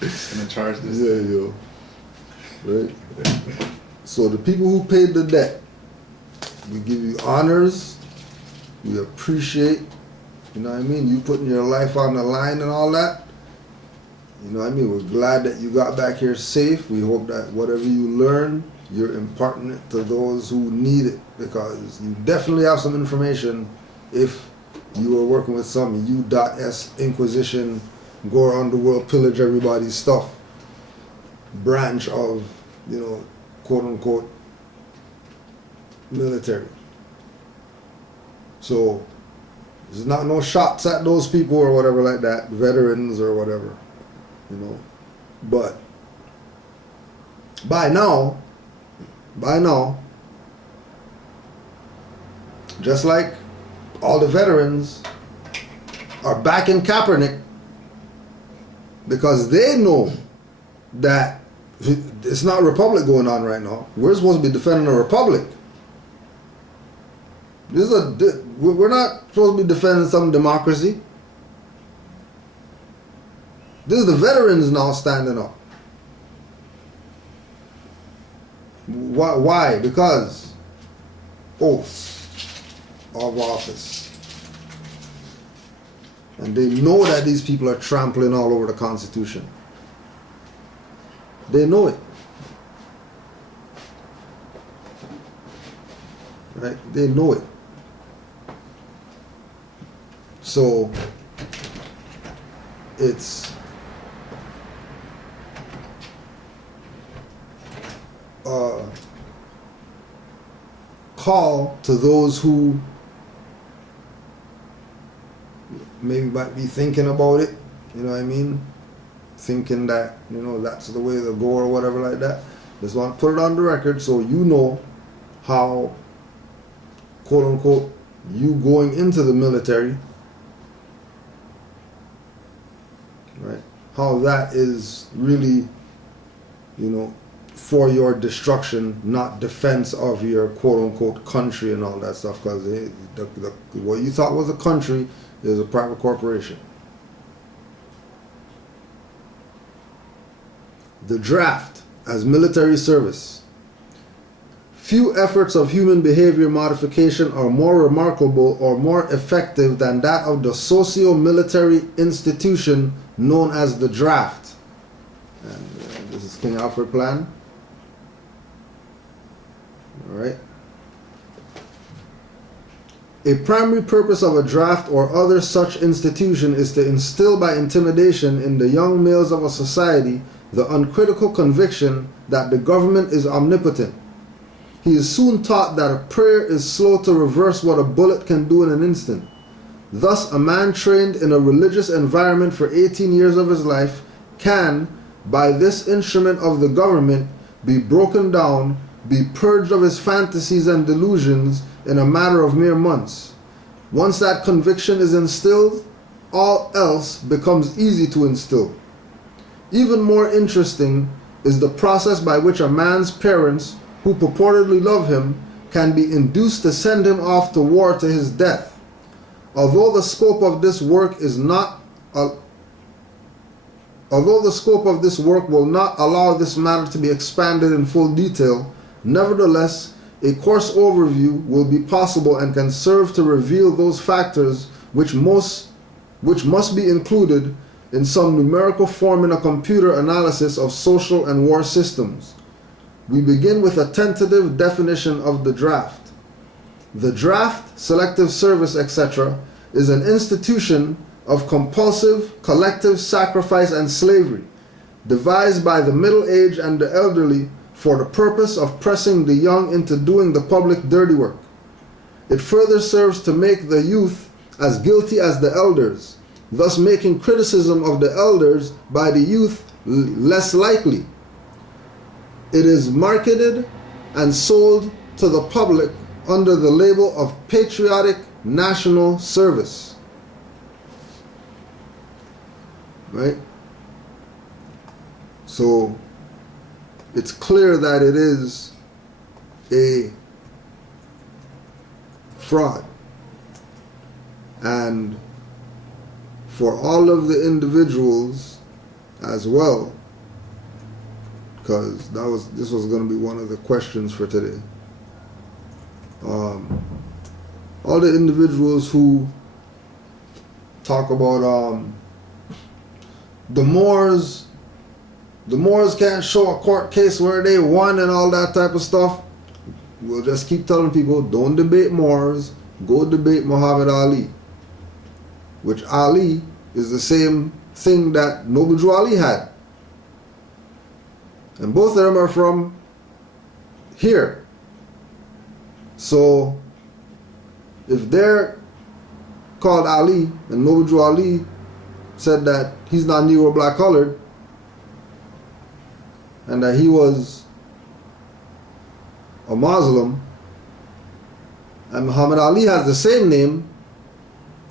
Gonna charge this. Yeah, yo. Right? So the people who paid the debt, we give you honors, we appreciate, you know what I mean? You putting your life on the line and all that. You know what I mean? We're glad that you got back here safe. We hope that whatever you learn, you're imparting it to those who need it, because you definitely have some information if you were working with some U.S. Inquisition, go around the world, pillage everybody's stuff branch of, you know, quote unquote military. So there's not no shots at those people or whatever like that, veterans or whatever, you know. But by now, just like all the veterans are back in Kaepernick, because they know that it's not a republic going on right now. We're supposed to be defending a republic. We're not supposed to be defending some democracy. This is the veterans now standing up. Why? Because oath of office. And they know that these people are trampling all over the Constitution. They know it. Right? They know it. So it's a call to those who maybe might be thinking about it, you know what I mean? Thinking that, you know, that's the way to go or whatever like that. Just want to put it on the record so you know how, quote unquote, you going into the military, right? How that is really, you know, for your destruction, not defense of your quote unquote country and all that stuff. Because what you thought was a country is a private corporation. The draft as military service. Few efforts of human behavior modification are more remarkable or more effective than that of the socio-military institution known as the draft. And this is King Alfred Plan. All right. A primary purpose of a draft or other such institution is to instill by intimidation in the young males of a society the uncritical conviction that the government is omnipotent. He is soon taught that a prayer is slow to reverse what a bullet can do in an instant. Thus, a man trained in a religious environment for 18 years of his life can, by this instrument of the government, be broken down, be purged of his fantasies and delusions in a matter of mere months. Once that conviction is instilled, all else becomes easy to instill. Even more interesting is the process by which a man's parents, who purportedly love him, can be induced to send him off to war to his death. Although the scope of this work will not allow this matter to be expanded in full detail, nevertheless, a course overview will be possible and can serve to reveal those factors which must be included in some numerical form in a computer analysis of social and war systems. We begin with a tentative definition of the draft. The draft, selective service, etc., is an institution of compulsive, collective sacrifice and slavery, devised by the middle-aged and the elderly for the purpose of pressing the young into doing the public dirty work. It further serves to make the youth as guilty as the elders, thus making criticism of the elders by the youth less likely. It is marketed and sold to the public under the label of patriotic national service. Right? So it's clear that it is a fraud. And for all of the individuals as well, because this was going to be one of the questions for today. All the individuals who talk about the Moors can't show a court case where they won and all that type of stuff, we'll just keep telling people, don't debate Moors, go debate Muhammad Ali. Which Ali is the same thing that Noble Drew Ali had. And both of them are from here. So if they're called Ali and Noble Drew Ali said that he's not Negro black colored and that he was a Muslim, and Muhammad Ali has the same name,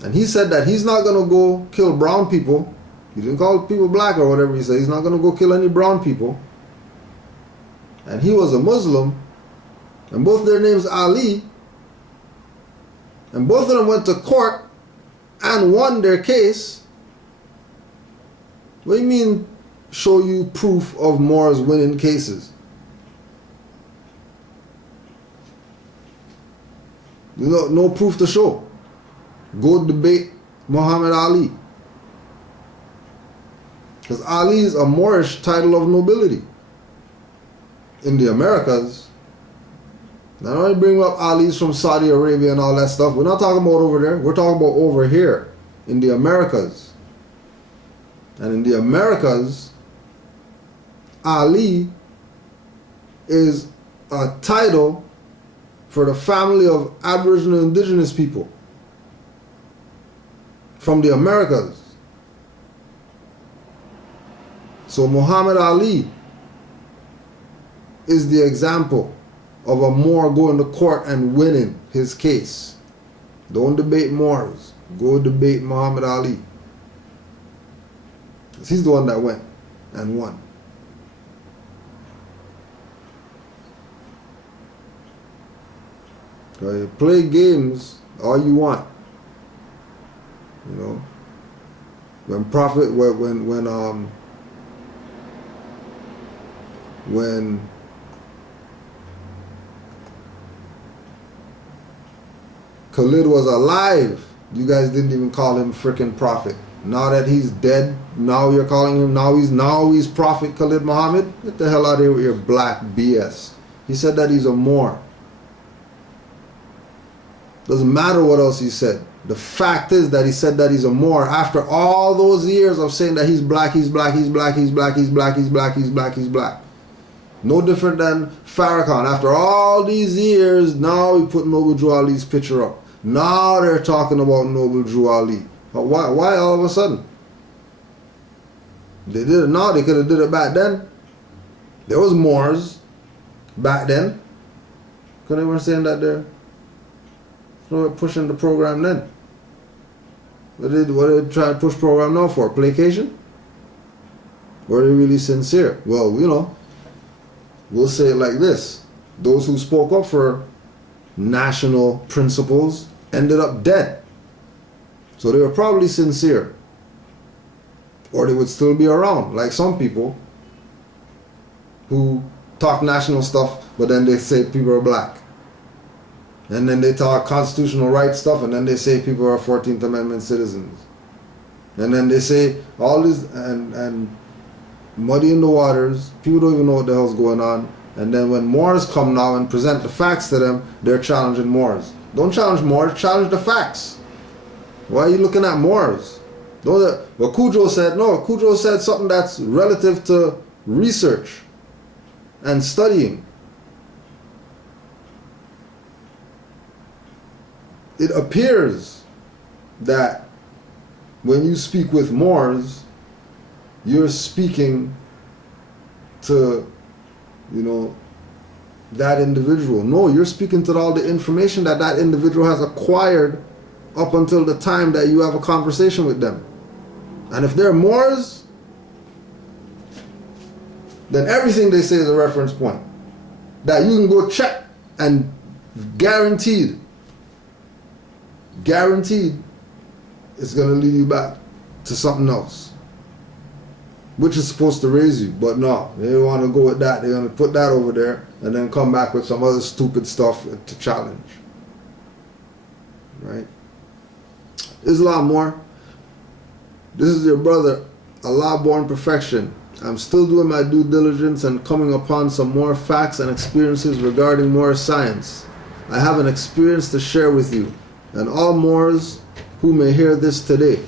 and he said that he's not going to go kill brown people. He didn't call people black or whatever he said. He's not going to go kill any brown people. And he was a Muslim, and both their names Ali, and both of them went to court and won their case. What do you mean show you proof of Moors winning cases? No proof to show. Go debate Muhammad Ali. Because Ali is a Moorish title of nobility in the Americas. Not only bring up Ali's from Saudi Arabia and all that stuff. We're not talking about over there. We're talking about over here in the Americas. And in the Americas, Ali is a title for the family of Aboriginal indigenous people from the Americas. So Muhammad Ali is the example of a Moor going to court and winning his case. Don't debate Moors. Go debate Muhammad Ali. He's the one that went and won. Okay, play games all you want. You know, when Khalid was alive, you guys didn't even call him frickin' prophet. Now that he's dead, now you're calling him, now he's Prophet Khalid Muhammad? Get the hell out of here with your black BS. He said that he's a Moor. Doesn't matter what else he said. The fact is that he said that he's a Moor after all those years of saying that he's black, he's black, he's black, he's black, he's black, he's black, he's black, he's black. No different than Farrakhan. After all these years, now he put Noble Drew Ali's picture up. Now they're talking about Noble Drew Ali. But why all of a sudden? They did it now, they could have did it back then. There was Moors back then. Could anyone saying that there? So pushing the program then. What did they try to push program now for? Placation? Or are they really sincere? Well, you know, we'll say it like this. Those who spoke up for national principles ended up dead. So they were probably sincere. Or they would still be around, like some people who talk national stuff, but then they say people are black. And then they talk constitutional rights stuff, and then they say people are 14th Amendment citizens. And then they say all this and muddying the waters. People don't even know what the hell's going on. And then when Moors come now and present the facts to them, they're challenging Moors. Don't challenge Moors, challenge the facts. Why are you looking at Moors? But Cujo said, no, Cujo said something that's relative to research and studying. It appears that when you speak with Moors, you're speaking to, you know, that individual. No, you're speaking to all the information that that individual has acquired up until the time that you have a conversation with them. And if they're Moors, then everything they say is a reference point that you can go check, and guaranteed it's going to lead you back to something else. which is supposed to raise you. But no, they don't want to go with that. They're going to put that over there and then come back with some other stupid stuff to challenge. Right? Islam Moor, this is your brother, Allah born perfection. I'm still doing my due diligence and coming upon some more facts and experiences regarding Moorish science. I have an experience to share with you and all Moors who may hear this today.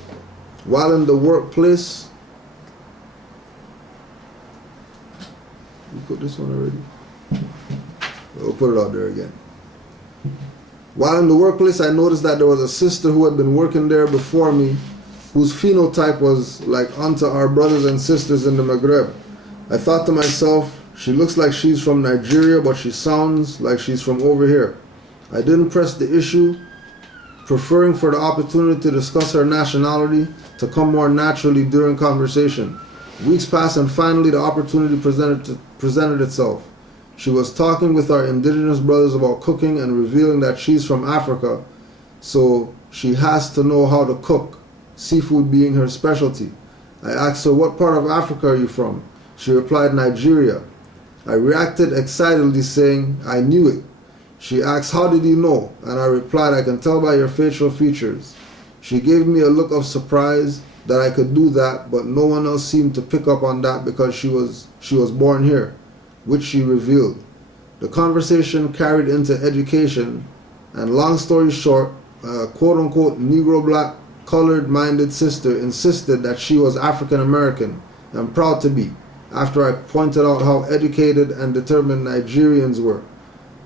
While in the workplace, you put this one already? We'll put it out there again. While in the workplace, I noticed that there was a sister who had been working there before me, whose phenotype was like unto our brothers and sisters in the Maghreb. I thought to myself, she looks like she's from Nigeria, but she sounds like she's from over here. I didn't press the issue, preferring for the opportunity to discuss her nationality to come more naturally during conversation. Weeks passed and finally the opportunity presented itself. She was talking with our indigenous brothers about cooking and revealing that she's from Africa, so she has to know how to cook, seafood being her specialty. I asked her, what part of Africa are you from? She replied, Nigeria. I reacted excitedly saying, I knew it. She asked, how did you know? And I replied, I can tell by your facial features. She gave me a look of surprise that I could do that, but no one else seemed to pick up on that because she was born here, which she revealed. The conversation carried into education, and long story short, a quote-unquote Negro black colored-minded sister insisted that she was African American and proud to be, after I pointed out how educated and determined Nigerians were.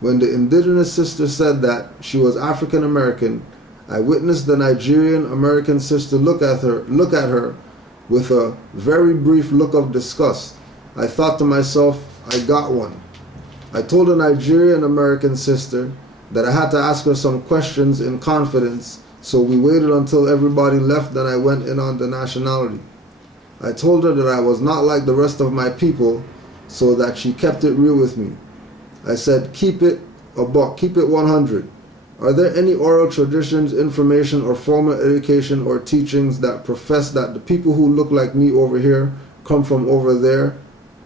When the indigenous sister said that she was African American, I witnessed the Nigerian American sister look at her with a very brief look of disgust. I thought to myself, I got one. I told the Nigerian American sister that I had to ask her some questions in confidence, so we waited until everybody left, then I went in on the nationality. I told her that I was not like the rest of my people, so that she kept it real with me. I said, keep it a buck, keep it 100. Are there any oral traditions, information, or formal education or teachings that profess that the people who look like me over here come from over there,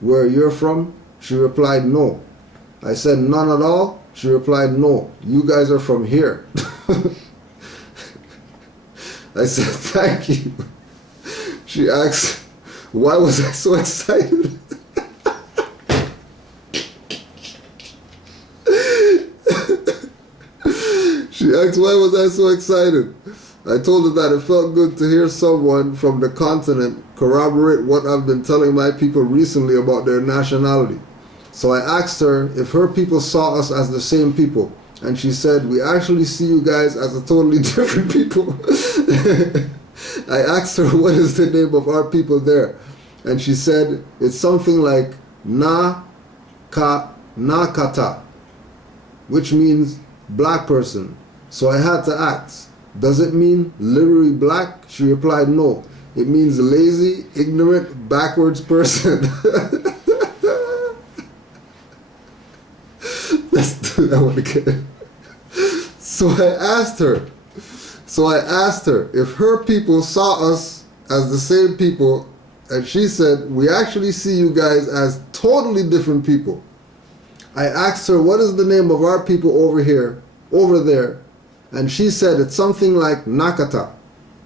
where you're from? She replied, no. I said, none at all? She replied, no, you guys are from here. I said, thank you. She asked, why was I so excited? She asked, why was I so excited? I told her that it felt good to hear someone from the continent corroborate what I've been telling my people recently about their nationality. So I asked her if her people saw us as the same people. And she said, we actually see you guys as a totally different people. I asked her, what is the name of our people there? And she said, it's something like Nakata, which means black person. So I had to ask, does it mean literally black? She replied, no. It means lazy, ignorant, backwards person. Let's do that one again. So I asked her if her people saw us as the same people, and she said, we actually see you guys as totally different people. I asked her, what is the name of our people over there? And she said, it's something like Nakata,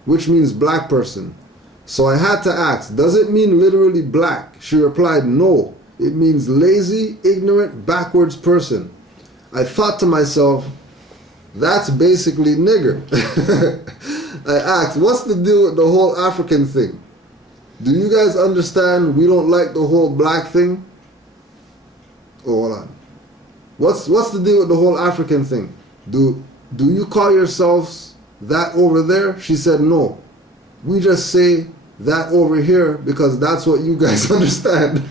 which means black person. So I had to ask, does it mean literally black? She replied, no, it means lazy, ignorant, backwards person. I thought to myself, that's basically nigger. I asked, what's the deal with the whole African thing? Do you guys understand we don't like the whole black thing? Oh, hold on. What's the deal with the whole African thing? Do you call yourselves that over there? She said, no. We just say that over here because that's what you guys understand.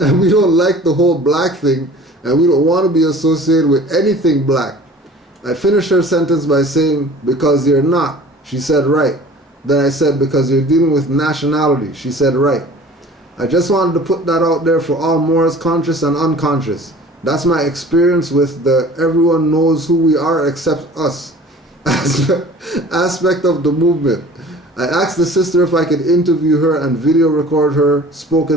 And we don't like the whole black thing, and we don't want to be associated with anything black. I finished her sentence by saying, because you're not. She said, right. Then I said, because you're dealing with nationality. She said, right. I just wanted to put that out there for all Moors, conscious and unconscious. That's my experience with the everyone knows who we are except us aspect of the movement. I asked the sister if I could interview her and video record her spoken